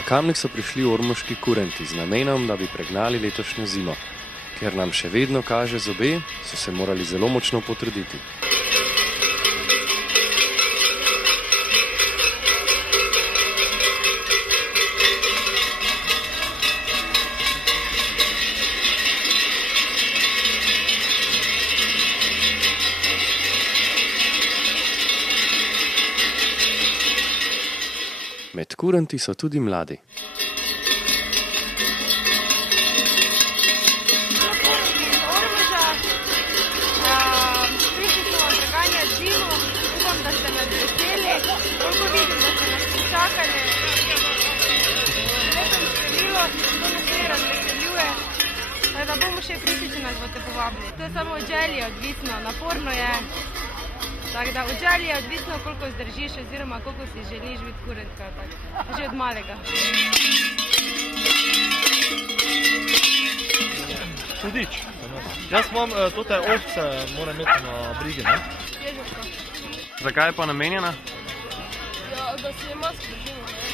V Kamnik so prišli ormoški kurenti z namenom, da bi pregnali letošnjo zimo. Ker nam še vedno kaže zobe, so se morali zelo močno potruditi. Med kurenti so tudi mladi. Prišli smo vam preganjati zimo, upam, da ste nas veseli, koliko vidim, da ste nas počakali. Lepem število, to nas ne razveseljuje, da bomo še prišli, če nas boste povabili. To je samo od želje odvisno, naporno je. Tako da od želje je odvisno, koliko zdržiš oziroma koliko si želiš biti kurentka, že od malega. Hudič. Jaz imam tote ovce, moram imeti na brigi, ne? Ježovko. Zakaj je pa namenjena? Ja, da si je mask držimo, ne?